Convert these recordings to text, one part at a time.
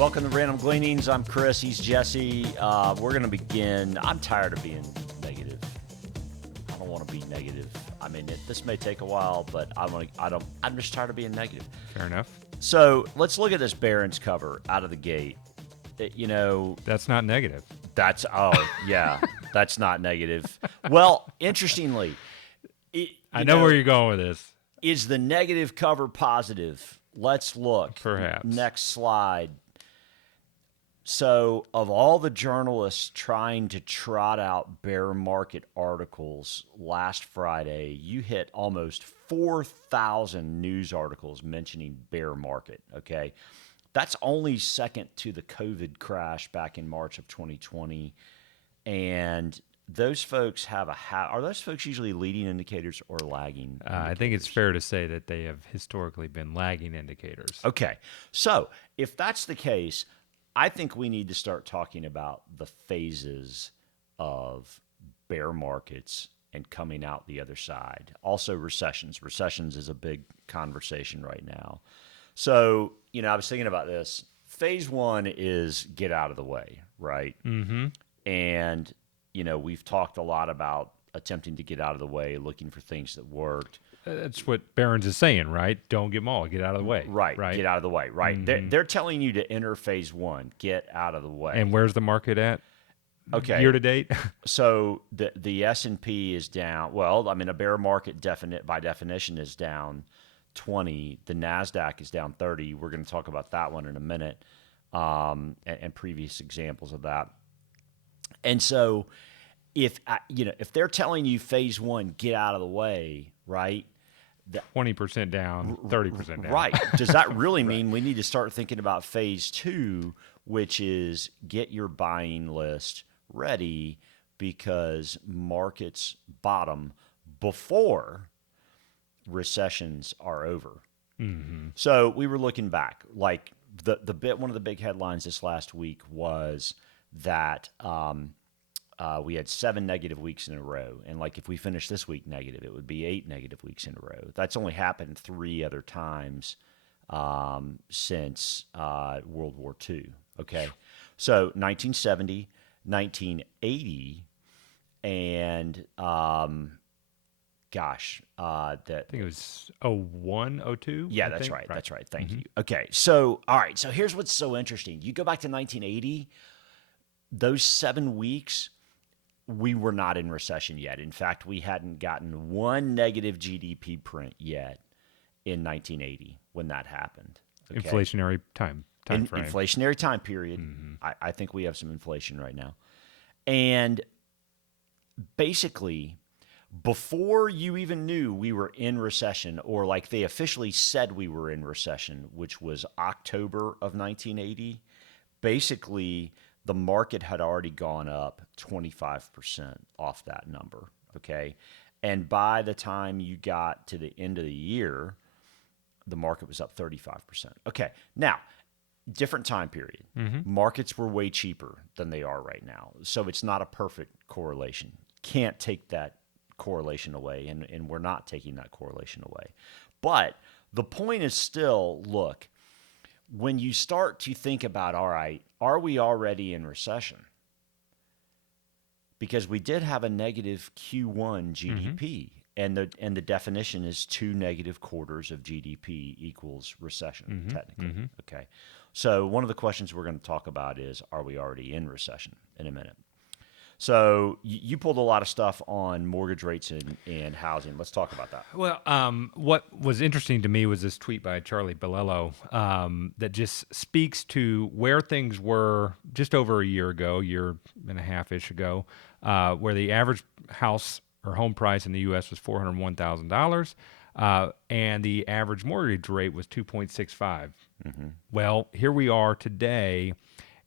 Welcome to Random Gleanings. I'm Chris. He's Jesse. We're going to begin. I'm tired of being negative. I don't want to be negative. I mean, this may take a while, but I'm just tired of being negative. Fair enough. So let's look at this Barron's cover out of the gate. That's not negative. That's not negative. Well, interestingly, I know where you're going with this. Is the negative cover positive? Let's look. Perhaps. Next slide. So, of all the journalists trying to trot out bear market articles last Friday, you hit almost 4,000 news articles mentioning bear market, okay? That's only second to the COVID crash back in March of 2020. And those folks are those folks usually leading indicators or lagging indicators? I think it's fair to say that they have historically been lagging indicators. Okay. So, if that's the case, I think we need to start talking about the phases of bear markets and coming out the other side. Also recessions. Recessions is a big conversation right now. So, I was thinking about this. Phase one is get out of the way, right? Mm-hmm. And, we've talked a lot about attempting to get out of the way, looking for things that worked. That's what Barron's is saying, right? Don't get them all. Get out of the way. Right. Get out of the way. Right. Mm-hmm. They're telling you to enter phase one. Get out of the way. And where's the market at? Okay. Year to date? So the S&P is down. Well, I mean, a bear market by definition is down 20. The Nasdaq is down 30. We're going to talk about that one in a minute, and previous examples of that. And so, if they're telling you phase one, get out of the way, right? 20% down, 30% down. Right. Does that really mean we need to start thinking about phase two, which is get your buying list ready because markets bottom before recessions are over? Mm-hmm. So we were looking back. Like one of the big headlines this last week was that we had 7 negative weeks in a row. And like if we finish this week negative, it would be 8 negative weeks in a row. That's only happened 3 other times since World War II. Okay. So 1970, 1980, and I think it was 01, 02? Yeah, that's right. That's right. Thank you. Okay. So, all right. So here's what's so interesting. You go back to 1980, those 7 weeks, we were not in recession yet. In fact, we hadn't gotten one negative GDP print yet in 1980 when that happened. Okay? Inflationary time frame. Inflationary time period. Mm-hmm. I think we have some inflation right now. And basically, before you even knew we were in recession, or like they officially said we were in recession, which was October of 1980, basically the market had already gone up 25% off that number, okay? And by the time you got to the end of the year, the market was up 35%. Okay, now, different time period. Mm-hmm. Markets were way cheaper than they are right now, so it's not a perfect correlation. Can't take that correlation away, and we're not taking that correlation away. But the point is still, look, when you start to think about, all right, are we already in recession? Because we did have a negative Q1 GDP, and the definition is 2 negative quarters of GDP equals recession, technically. Mm-hmm. Okay. So one of the questions we're going to talk about is, are we already in recession in a minute? So you pulled a lot of stuff on mortgage rates and housing. Let's talk about that. Well, what was interesting to me was this tweet by Charlie Bilello that just speaks to where things were just over a year and a half-ish ago, where the average house or home price in the U.S. was $401,000, and the average mortgage rate was 2.65. Mm-hmm. Well, here we are today,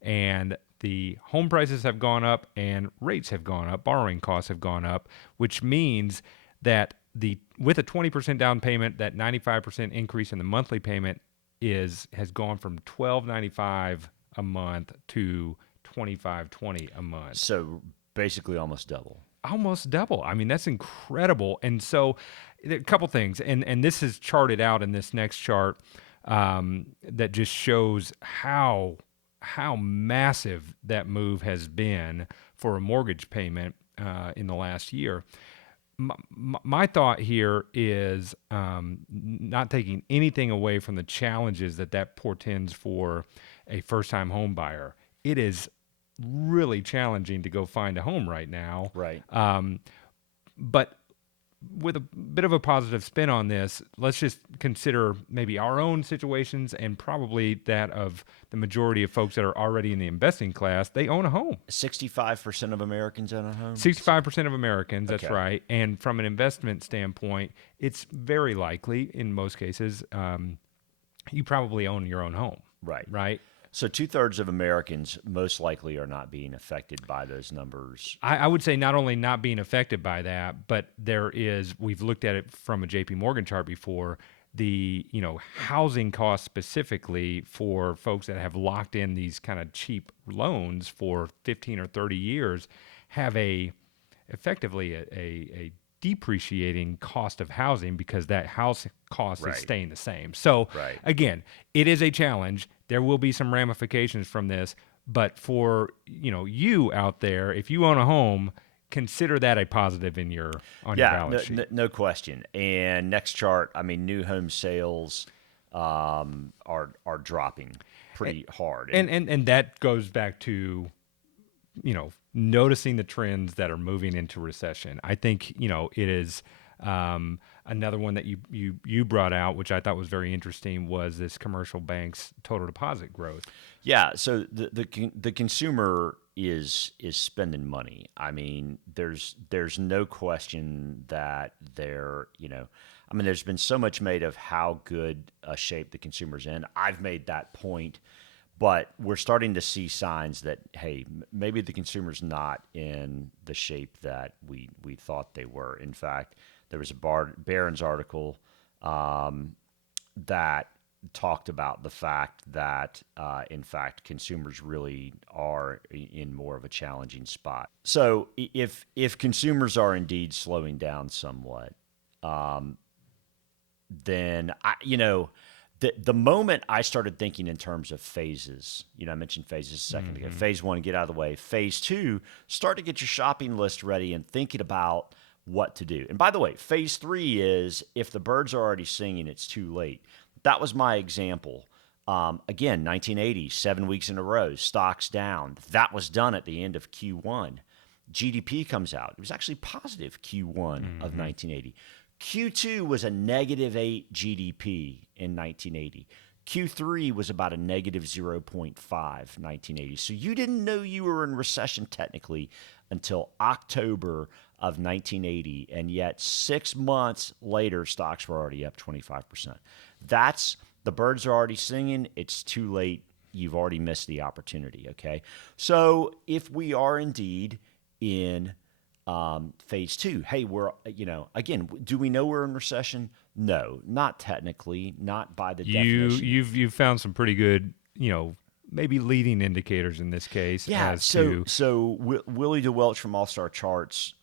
and the home prices have gone up and rates have gone up, borrowing costs have gone up, which means that with a 20% down payment, that 95% increase in the monthly payment has gone from $1,295 a month to $2,520 a month. So basically almost double. Almost double. I mean, that's incredible. And so a couple things, and this is charted out in this next chart that just shows how how massive that move has been for a mortgage payment in the last year. My thought here is not taking anything away from the challenges that portends for a first-time home buyer. It is really challenging to go find a home right now. Right. But with a bit of a positive spin on this, let's just consider maybe our own situations and probably that of the majority of folks that are already in the investing class. They own a home. 65% of Americans own a home. 65% of Americans, that's Okay. right. And from an investment standpoint, it's very likely, in most cases, you probably own your own home, Right. right? So 2/3 of Americans most likely are not being affected by those numbers. I would say not only not being affected by that, but we've looked at it from a JP Morgan chart before, the, housing costs specifically for folks that have locked in these kind of cheap loans for 15 or 30 years have effectively a depreciating cost of housing because that house cost Right. is staying the same. So Right. again, it is a challenge. There will be some ramifications from this, but for you out there, if you own a home, consider that a positive on your balance sheet. No question. And next chart, I mean, new home sales are dropping pretty hard. And that goes back to noticing the trends that are moving into recession. I think it is another one that you brought out, which I thought was very interesting, was this commercial bank's total deposit growth. Yeah, so the consumer is spending money. I mean, there's no question that there's been so much made of how good a shape the consumer's in. I've made that point, but we're starting to see signs that, hey, maybe the consumer's not in the shape that we thought they were. In fact, there was a Barron's article that talked about the fact that, in fact, consumers really are in more of a challenging spot. So if consumers are indeed slowing down somewhat, then the moment I started thinking in terms of phases, I mentioned phases a second ago. Phase 1, get out of the way. Phase 2, start to get your shopping list ready and thinking about what to do. And by the way, phase 3 is if the birds are already singing, it's too late. That was my example. Again, 1980, 7 weeks in a row, stocks down. That was done at the end of Q1. GDP comes out. It was actually positive Q1 of 1980. Q2 was a -8 GDP in 1980. Q3 was about a negative 0.5 1980. So you didn't know you were in recession technically until October of 1980, and yet 6 months later, stocks were already up 25%. The birds are already singing. It's too late. You've already missed the opportunity, okay? So if we are indeed in phase 2, hey, we're, again, do we know we're in recession? No, not technically, not by the definition. You've found some pretty good, maybe leading indicators in this case. Yeah, so Willie DeWelch from All Star Charts,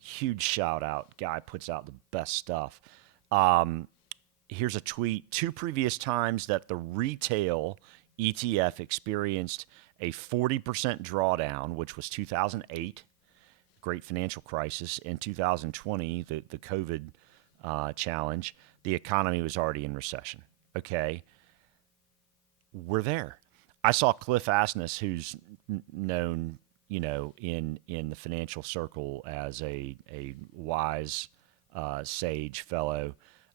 huge shout out. Guy puts out the best stuff. Here's a tweet. 2 previous times that the retail ETF experienced a 40% drawdown, which was 2008, great financial crisis, and 2020, the COVID challenge, the economy was already in recession. Okay, we're there. I saw Cliff Asness, who's known, in the financial circle as a wise, sage fellow.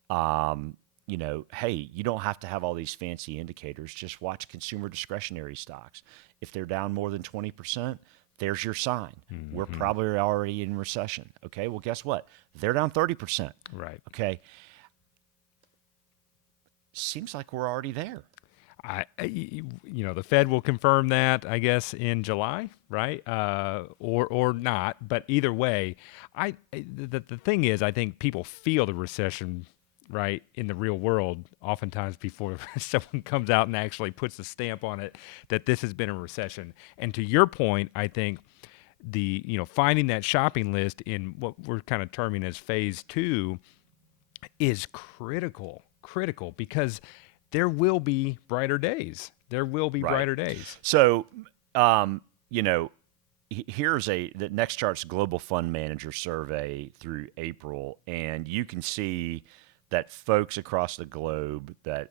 Hey, you don't have to have all these fancy indicators. Just watch consumer discretionary stocks. If they're down more than 20%, there's your sign. Mm-hmm. We're probably already in recession. Okay, well, guess what? They're down 30%. Right. Okay. Seems like we're already there. The Fed will confirm that, I guess, in July, right? Or not. But either way, the thing is, I think people feel the recession, right, in the real world, oftentimes before someone comes out and actually puts a stamp on it that this has been a recession. And to your point, I think finding that shopping list in what we're kind of terming as phase 2 is critical because there will be brighter days. There will be Right. brighter days. So, you know, here's the next chart's global fund manager survey through April, and you can see that folks across the globe that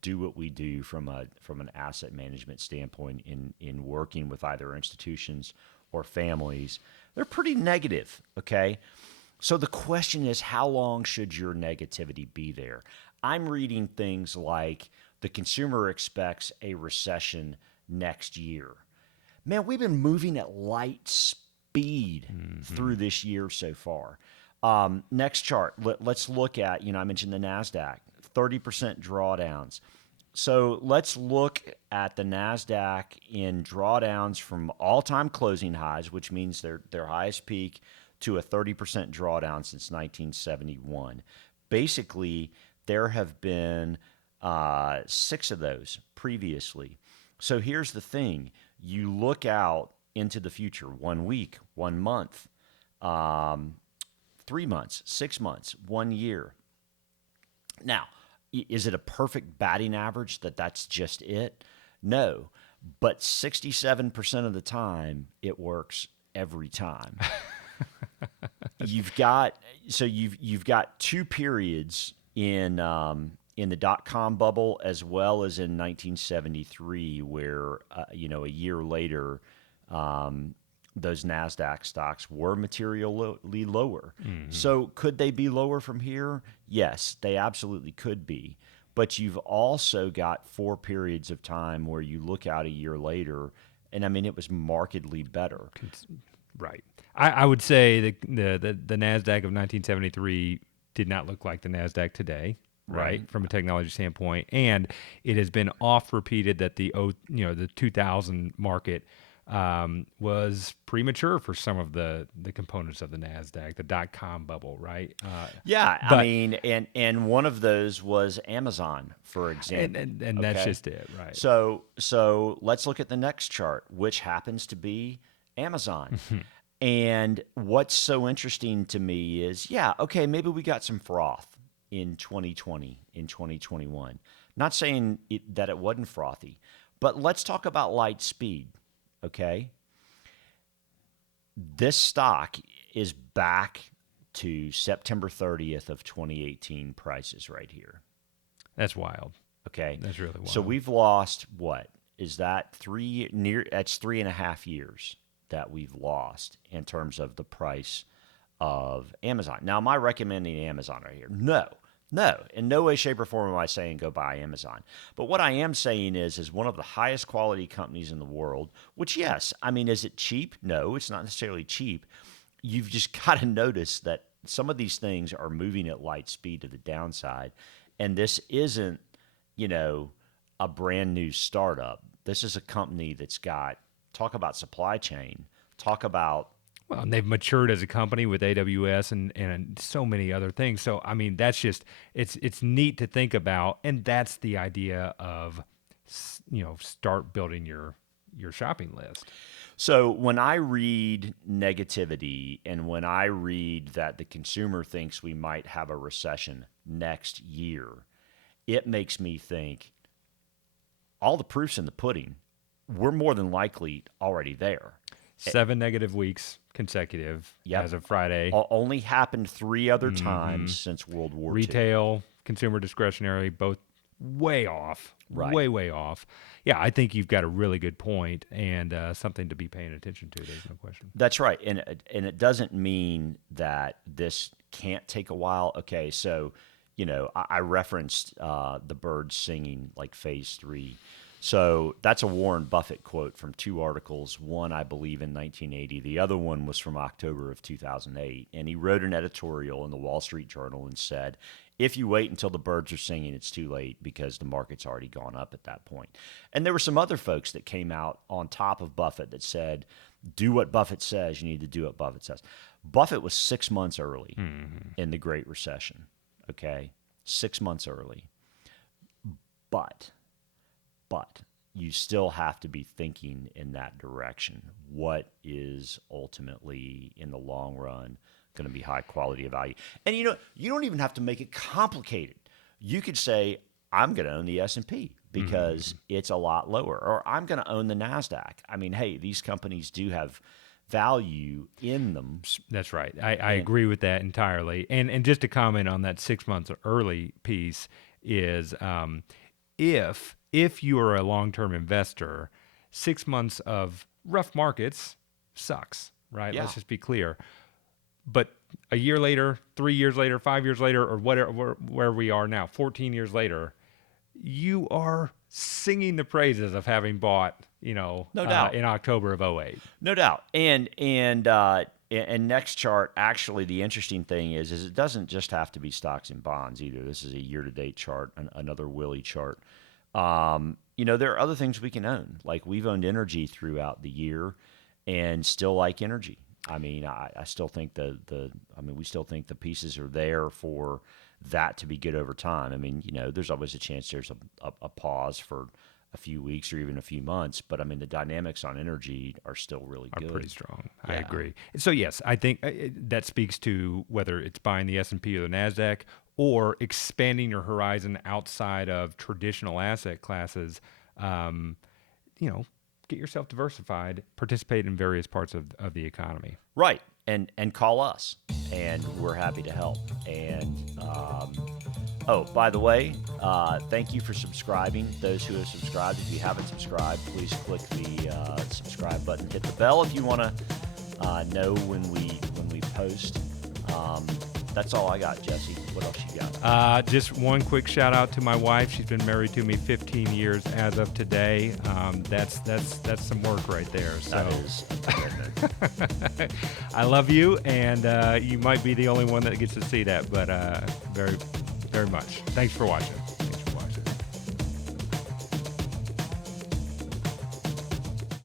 do what we do from an asset management standpoint in working with either institutions or families, they're pretty negative. Okay, so the question is, how long should your negativity be there? I'm reading things like the consumer expects a recession next year. Man, we've been moving at light speed through this year so far. Next chart, let's look at, I mentioned the Nasdaq, 30% drawdowns. So let's look at the Nasdaq in drawdowns from all-time closing highs, which means their highest peak, to a 30% drawdown since 1971. Basically, there have been 6 of those previously. So here's the thing: you look out into the future, 1 week, 1 month, 3 months, 6 months, 1 year. Now, is it a perfect batting average that's just it? No, but 67% of the time it works every time. You've got 2 periods in the dot-com bubble as well as in 1973 where a year later those Nasdaq stocks were materially lower. So could they be lower from here? Yes, they absolutely could be. But you've also got 4 periods of time where you look out a year later, and I mean it was markedly better. Right. I would say the Nasdaq of 1973 did not look like the Nasdaq today. Right, from a technology standpoint, and it has been oft repeated that the 2000 market was premature for some of the components of the Nasdaq, the dot-com bubble, right? Yeah, I But mean, and one of those was Amazon, for example. and that's just it, right? So let's look at the next chart, which happens to be Amazon. And what's so interesting to me is, yeah, okay, maybe we got some froth in 2020, in 2021. Not saying that it wasn't frothy, but let's talk about light speed, okay? This stock is back to September 30th of 2018 prices right here, That's wild. okay? That's really wild. So we've lost, what? Is that that's 3.5 years that we've lost in terms of the price of Amazon. Now, am I recommending Amazon right here? No. In no way, shape, or form am I saying go buy Amazon. But what I am saying is one of the highest quality companies in the world, which, yes, I mean, is it cheap? No, it's not necessarily cheap. You've just got to notice that some of these things are moving at light speed to the downside. And this isn't, a brand new startup. This is a company that's got, talk about supply chain, talk about. Well, and they've matured as a company with AWS and so many other things. So I mean, that's just it's neat to think about, and that's the idea of start building your shopping list. So when I read negativity and when I read that the consumer thinks we might have a recession next year, it makes me think all the proof's in the pudding. We're more than likely already there. 7 negative weeks consecutive as of Friday. Only happened 3 other times since World War II. Retail, consumer discretionary, both way off. Right. Way off. Yeah, I think you've got a really good point and something to be paying attention to. There's no question. That's right. And it doesn't mean that this can't take a while. Okay, so, I referenced the birds singing like phase 3. So that's a Warren Buffett quote from 2 articles. One, I believe, in 1980. The other one was from October of 2008. And he wrote an editorial in the Wall Street Journal and said, if you wait until the birds are singing, it's too late because the market's already gone up at that point. And there were some other folks that came out on top of Buffett that said, do what Buffett says. You need to do what Buffett says. Buffett was 6 months early in the Great Recession, okay? 6 months early. But you still have to be thinking in that direction. What is ultimately, in the long run, going to be high quality of value? And you don't even have to make it complicated. You could say, I'm going to own the S&P because it's a lot lower, or I'm going to own the Nasdaq. I mean, hey, these companies do have value in them. That's right. I agree with that entirely. And just to comment on that 6 months early piece is if you are a long-term investor, 6 months of rough markets sucks, right? Yeah. Let's just be clear. But a year later, 3 years later, 5 years later, or whatever, where we are now, 14 years later, you are singing the praises of having bought, No doubt. in October of '08. No doubt. And next chart, actually, the interesting thing is it doesn't just have to be stocks and bonds either. This is a year-to-date chart, another Willie chart. There are other things we can own. Like we've owned energy throughout the year, and still like energy. I mean, I still think we still think the pieces are there for that to be good over time. I mean, there's always a chance there's a pause for a few weeks or even a few months, but I mean, the dynamics on energy are still really good. Are pretty strong. Yeah. I agree. So yes, I think that speaks to whether it's buying the S&P or the Nasdaq or expanding your horizon outside of traditional asset classes. Get yourself diversified, participate in various parts of the economy. Right. And call us, and we're happy to help. And by the way, thank you for subscribing. Those who have subscribed, if you haven't subscribed, please click the subscribe button. Hit the bell if you want to know when we post. That's all I got, Jesse. What else you got? Just one quick shout out to my wife. She's been married to me 15 years as of today. That's some work right there. So That is a commitment. I love you, and you might be the only one that gets to see that, but very, very much. Thanks for watching.